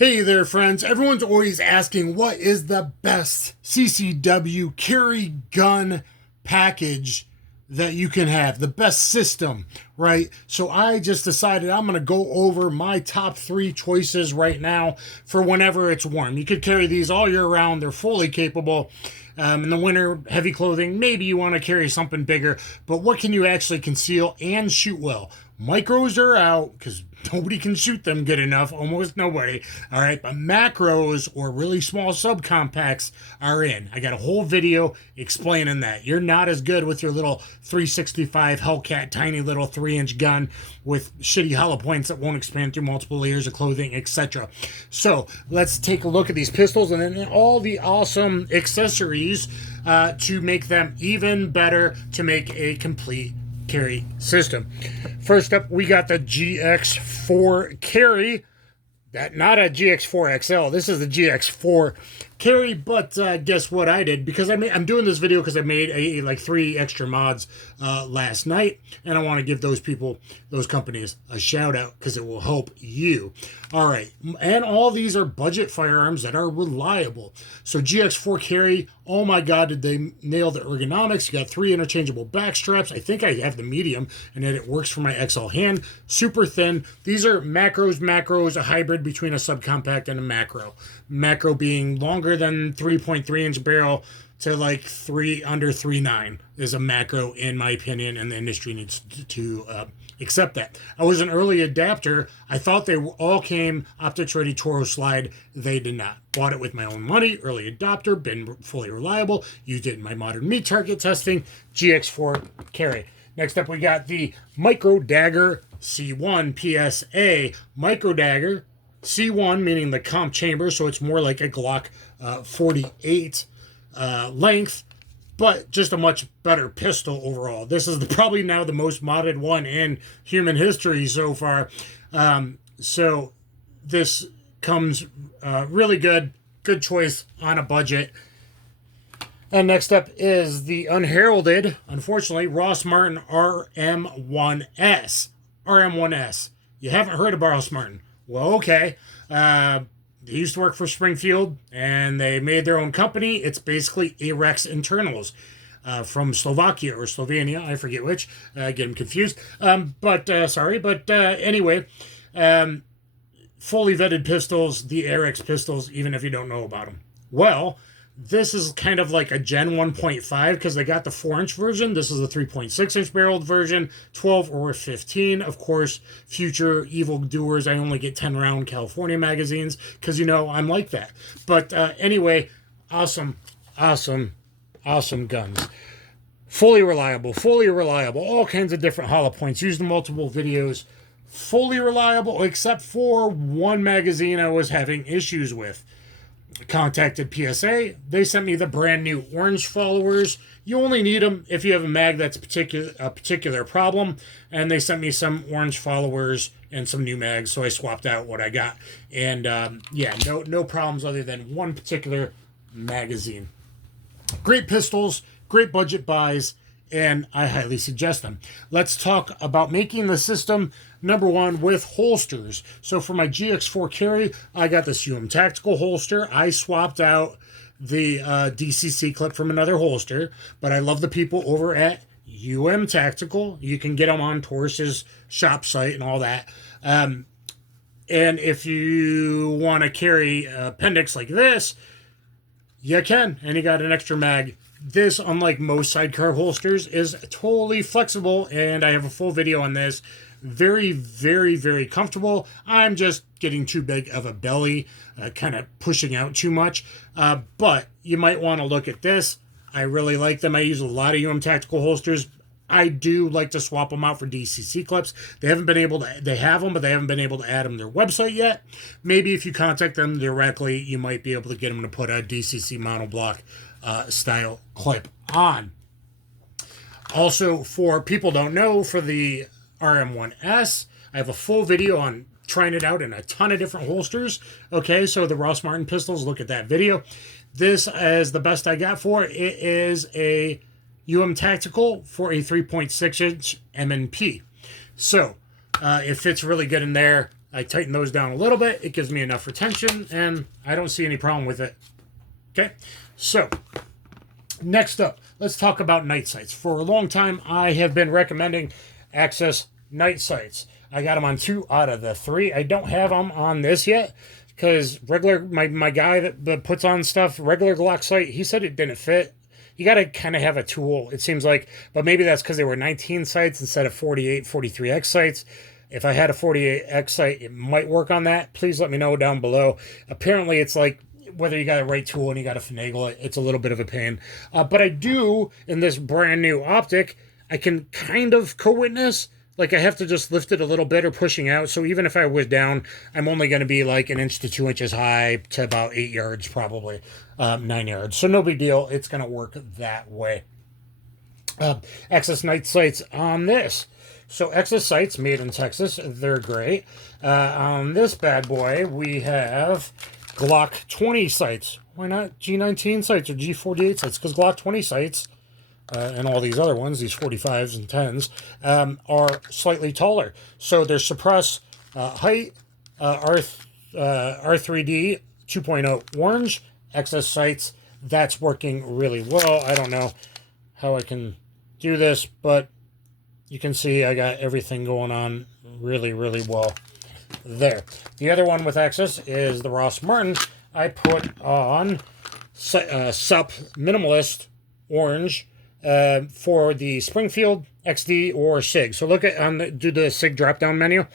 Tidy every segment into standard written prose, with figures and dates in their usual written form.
Hey there, friends. Everyone's always asking what is the best CCW carry gun package that you can have, the best system, right? So I just decided I'm going to go over my top 3 choices right now for whenever it's warm. You could carry these all year round. They're fully capable. In the winter, heavy clothing, maybe you want to carry something bigger, but what can you actually conceal and shoot well? Micros are out because nobody can shoot them good enough, almost nobody. All right, but macros or really small subcompacts are in. I got a whole video explaining that. You're not as good with your little 365 Hellcat tiny little 3-inch gun with shitty hollow points that won't expand through multiple layers of clothing, etc. So let's take a look at these pistols and then all the awesome accessories to make them even better, to make a complete carry system. First up, we got the GX4 carry. Not a GX4 XL. This is the GX4 carry, but guess what I did? Because I'm doing this video because I made like 3 extra mods last night, and I want to give those companies a shout out because it will help you. All right, and all these are budget firearms that are reliable. So GX4 carry, oh my God, did they nail the ergonomics? You got 3 interchangeable back straps. I think I have the medium, and then it works for my XL hand. Super thin. These are macros, a hybrid between a subcompact and a macro. Macro being longer than 3.3-inch barrel to like under 3.9 is a macro, in my opinion, and the industry needs to accept that. I was an early adapter. I thought they all came optics ready Toro slide. They did not. Bought it with my own money. Early adopter, been fully reliable. Used it in my modern meat target testing. GX4 carry. Next up, we got the Micro Dagger C1 PSA. Micro Dagger C1, meaning the comp chamber, so it's more like a Glock 48 length, but just a much better pistol overall. This is probably now the most modded one in human history so far. So this comes really good choice on a budget. And next up is the unheralded, unfortunately, Ross Martin RM1S. RM1S. You haven't heard of Ross Martin? Well, okay. They used to work for Springfield, and they made their own company. It's basically Arex internals from Slovakia or Slovenia. I forget which. Get them confused. Anyway, fully vetted pistols, the Arex pistols, even if you don't know about them. Well, this is kind of like a Gen 1.5 because they got the 4-inch version. This is the 3.6-inch barreled version, 12 or 15. Of course, future evildoers, I only get 10-round California magazines because, I'm like that. But anyway, awesome guns. Fully reliable, all kinds of different hollow points. Used in multiple videos. Fully reliable, except for one magazine I was having issues with. Contacted PSA. They sent me the brand new orange followers. You only need them if you have a mag that's a particular problem. And they sent me some orange followers and some new mags, so I swapped out what I got. And no problems other than one particular magazine. Great pistols, great budget buys, and I highly suggest them. Let's talk about making the system, number one, with holsters. So for my GX4 carry, I got this Tactical holster. I swapped out the DCC clip from another holster, but I love the people over at Tactical. You can get them on Taurus's shop site and all that. And if you want to carry appendix like this, you can, and you got an extra mag. This, unlike most sidecar holsters, is totally flexible, and I have a full video on this. Very, very, very comfortable. I'm just getting too big of a belly, kind of pushing out too much. But you might want to look at this. I really like them. I use a lot of Tactical holsters. I do like to swap them out for DCC clips. They have them, but they haven't been able to add them to their website yet. Maybe if you contact them directly, you might be able to get them to put a DCC monoblock style clip on. Also, for people don't know, for the RM1S, I have a full video on trying it out in a ton of different holsters. Okay, so the Ross Martin pistols, look at that video. This is the best I got for it. It is a Tactical for a 3.6-inch M&P. So it fits really good in there. I tighten those down a little bit. It gives me enough retention, and I don't see any problem with it. Okay, so next up, let's talk about night sights. For a long time, I have been recommending Access night sights. I got them on 2 out of the 3. I don't have them on this yet because regular my guy that puts on stuff, regular Glock sight, he said it didn't fit. You got to kind of have a tool, it seems like, but maybe that's because they were 19 sights instead of 48, 43X sights. If I had a 48X sight, it might work on that. Please let me know down below. Apparently, it's like whether you got the right tool and you got to finagle it, it's a little bit of a pain. But I do, in this brand new optic, I can kind of co-witness. Like, I have to just lift it a little bit or pushing out. So even if I was down, I'm only going to be like 1 inch to 2 inches high to about 8 yards, probably 9 yards. So no big deal. It's going to work that way. Access night sights on this. So Access sights made in Texas. They're great. On this bad boy, we have Glock 20 sights. Why not G19 sights or G48 sights? Because Glock 20 sights and all these other ones, these 45s and 10s, are slightly taller. So their suppress height, R3D 2.0 orange, Access sights. That's working really well. I don't know how I can do this, but you can see I got everything going on really, really well there. The other one with Access is the Ross Martin. I put on Sup Minimalist Orange for the Springfield, XD, or SIG. So look at do the SIG drop-down menu,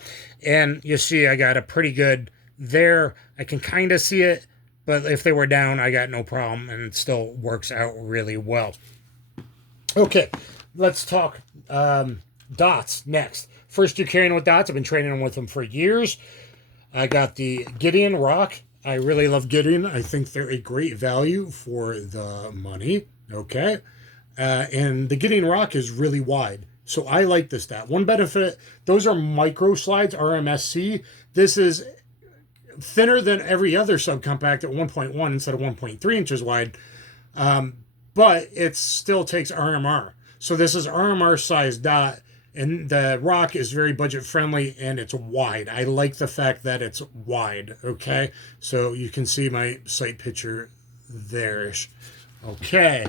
and you see I got a pretty good there. I can kind of see it, but if they were down, I got no problem, and it still works out really well. Okay, let's talk dots next. First year carrying with dots. I've been training with them for years. I got the Gideon Rock. I really love Gideon. I think they're a great value for the money. Okay. And the Gideon Rock is really wide. So I like this dot. One benefit, those are micro slides, RMSC. This is thinner than every other subcompact at 1.1 instead of 1.3 inches wide. But it still takes RMR. So this is RMR size dot, and the Rock is very budget friendly and it's wide. I like the fact that it's wide, okay? So you can see my sight picture there-ish. Okay,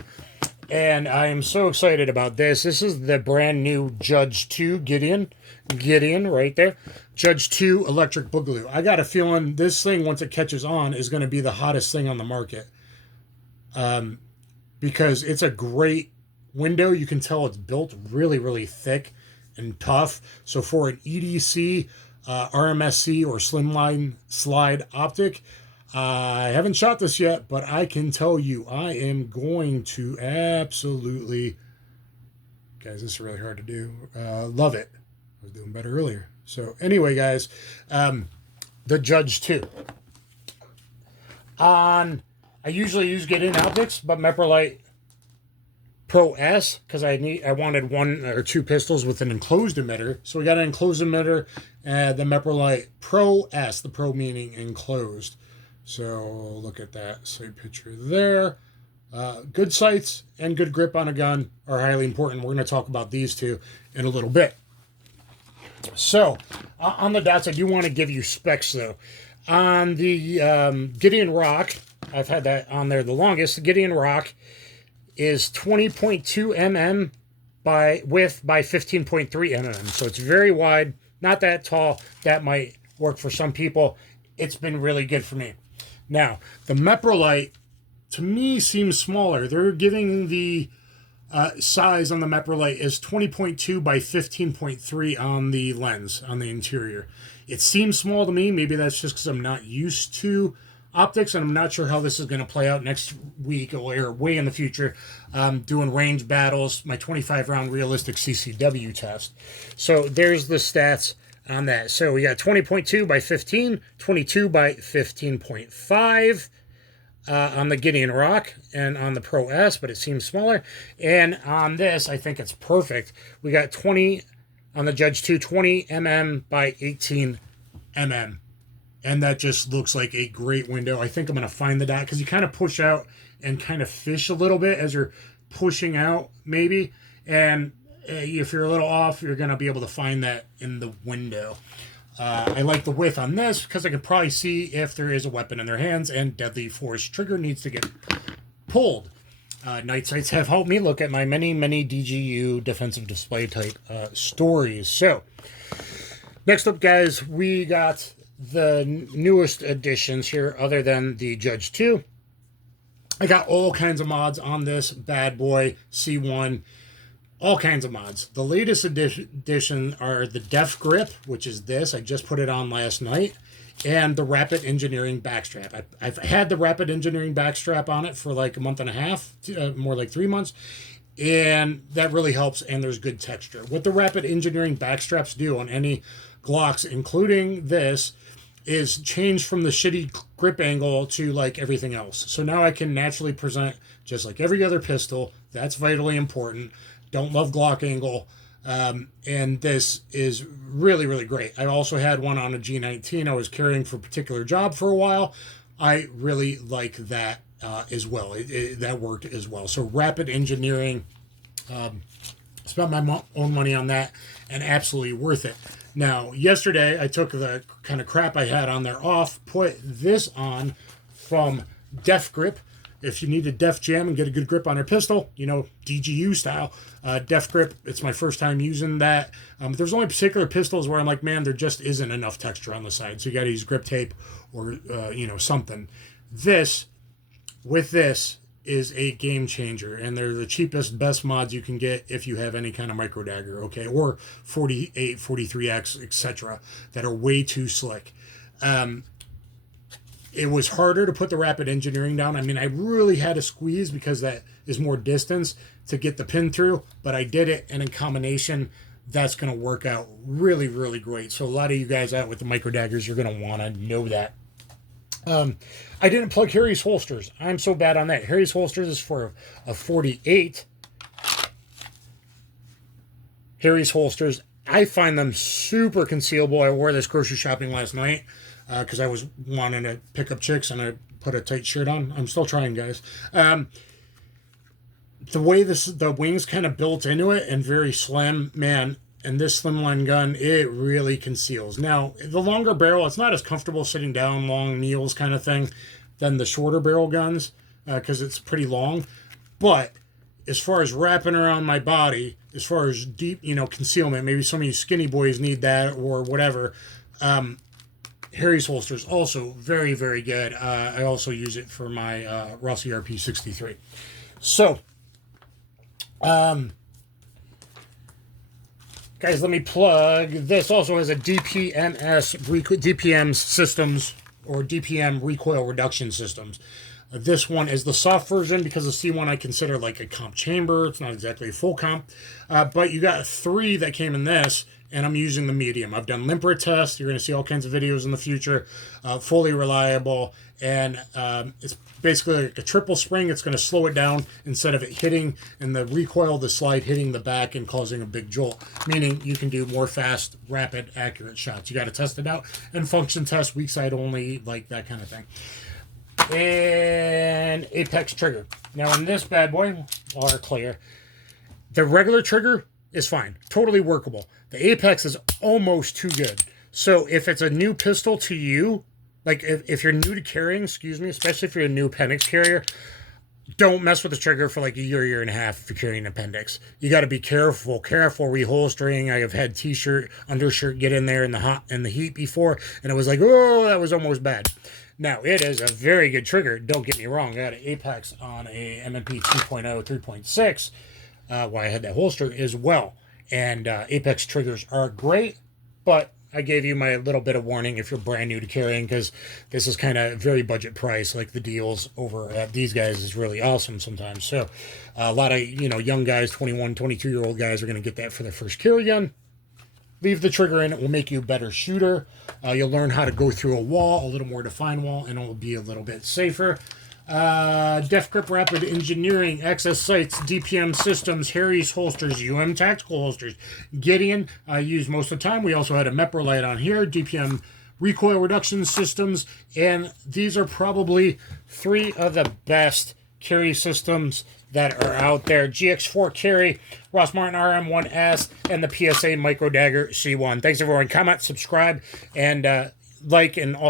and I am so excited about this. This is the brand new Judge 2 Gideon right there. Judge 2 Electric Boogaloo. I got a feeling this thing, once it catches on, is going to be the hottest thing on the market. Because it's a great window. You can tell it's built really, really thick and tough. So for an EDC, RMSC, or slimline slide optic, I haven't shot this yet, but I can tell you I am going to absolutely, guys, this is really hard to do, love it. I was doing better earlier. So anyway, guys, the Judge 2. I usually use Gideon optics, but Meprolite Pro S, because I wanted 1 or 2 pistols with an enclosed emitter. So we got an enclosed emitter, the Meprolite Pro S, the Pro meaning enclosed. So look at that sight picture there. Good sights and good grip on a gun are highly important. We're going to talk about these two in a little bit. So on the dots, I do want to give you specs though. On the Gideon Rock, I've had that on there the longest. The Gideon Rock is 20.2 mm width by 15.3 mm. So it's very wide, not that tall. That might work for some people. It's been really good for me. Now, the Meprolite, to me, seems smaller. They're giving the size on the Meprolite is 20.2 by 15.3 on the lens, on the interior. It seems small to me. Maybe that's just because I'm not used to optics, and I'm not sure how this is going to play out next week or way in the future. Doing range battles, my 25-round realistic CCW test. So there's the stats on that. So we got 20.2 by 15, 22 by 15.5 on the Gideon Rock and on the Pro S, but it seems smaller. And on this, I think it's perfect. We got 20 on the Judge 2, 20 mm by 18 mm. And that just looks like a great window. I think I'm going to find the dot because you kind of push out and kind of fish a little bit as you're pushing out, maybe. And if you're a little off, you're going to be able to find that in the window. I like the width on this because I can probably see if there is a weapon in their hands, and deadly force trigger needs to get pulled. Night sights have helped me look at my many DGU defensive display type stories. So, next up, guys, we got the newest additions here other than the Judge 2. I got all kinds of mods on this bad boy C1. All kinds of mods. The latest addition are the Def Grip, which is this. I just put it on last night. And the Rapid Engineering Backstrap. I've had the Rapid Engineering Backstrap on it for like a month and a half, more like 3 months. And that really helps, and there's good texture. What the Rapid Engineering Backstraps do on any Glocks, including this, is change from the shitty grip angle to like everything else. So now I can naturally present just like every other pistol. That's vitally important. Don't love Glock angle. And this is really, really great. I also had one on a G19 I was carrying for a particular job for a while. I really like that as well. That worked as well. So Rapid Engineering, spent my own money on that, and absolutely worth it. Now, yesterday I took the kind of crap I had on there off, put this on from Def Grip. If you need a def jam and get a good grip on your pistol, you know, DGU style, Def Grip, it's my first time using that. There's only particular pistols where I'm like, man, there just isn't enough texture on the side. So you got to use grip tape or, you know, something. This, with this, is a game changer. And they're the cheapest, best mods you can get if you have any kind of micro dagger, okay? Or 48, 43X, etc. that are way too slick. It was harder to put the Rapid Engineering down. I mean, I really had to squeeze because that is more distance to get the pin through, but I did it, and in combination, that's going to work out really, really great. So a lot of you guys out with the micro daggers, you're going to want to know that. I didn't plug Harry's holsters. I'm so bad on that. Harry's holsters is for a 48. Harry's holsters, I find them super concealable. I wore this grocery shopping last night because I was wanting to pick up chicks and I put a tight shirt on. I'm still trying, guys. The way the wings kind of built into it and very slim, man, and this slimline gun, it really conceals. Now, the longer barrel, it's not as comfortable sitting down, long kneels kind of thing, than the shorter barrel guns because it's pretty long. But as far as wrapping around my body, as far as deep, you know, concealment, maybe some of you skinny boys need that or whatever, Harry's holsters also very, very good. I also use it for my Rossi RP63. So, guys, let me plug. This also has a DPM systems or DPM recoil reduction systems. This one is the soft version because the C1 I consider like a comp chamber. It's not exactly a full comp, but you got 3 that came in this, and I'm using the medium. I've done limper tests. You're going to see all kinds of videos in the future. Fully reliable, and it's basically like a triple spring. It's going to slow it down instead of it hitting in the recoil, the slide hitting the back and causing a big jolt, meaning you can do more fast, rapid, accurate shots. You got to test it out and function test, weak side only, like that kind of thing. And Apex trigger. Now in this bad boy, all are clear. The regular trigger is fine, totally workable. The Apex is almost too good. So if it's a new pistol to you, like if you're new to carrying, excuse me, especially if you're a new appendix carrier, don't mess with the trigger for like a year and a half if you're carrying an appendix. You got to be careful reholstering. I have had t-shirt, undershirt get in there in the heat before, and it was like, oh, that was almost bad. Now, it is a very good trigger. Don't get me wrong. I got an Apex on a MMP 2.0, 3.6 while I had that holster as well. And Apex triggers are great, but I gave you my little bit of warning if you're brand new to carrying, because this is kind of very budget price. Like the deals over at these guys is really awesome sometimes. So a lot of, you know, young guys, 21, 22-year-old guys are going to get that for their first carry gun. Leave the trigger in. It will make you a better shooter. You'll learn how to go through a wall, a little more defined wall, and it will be a little bit safer. Def Grip Rapid Engineering, Access Sights, DPM Systems, Harry's Holsters, Tactical Holsters, Gideon, I use most of the time. We also had a Mepro light on here, DPM Recoil Reduction Systems, and these are probably 3 of the best carry systems that are out there. GX4 carry, Ross Martin RM1S, and the PSA Micro Dagger C1. Thanks, everyone. Comment, subscribe, and like, and all.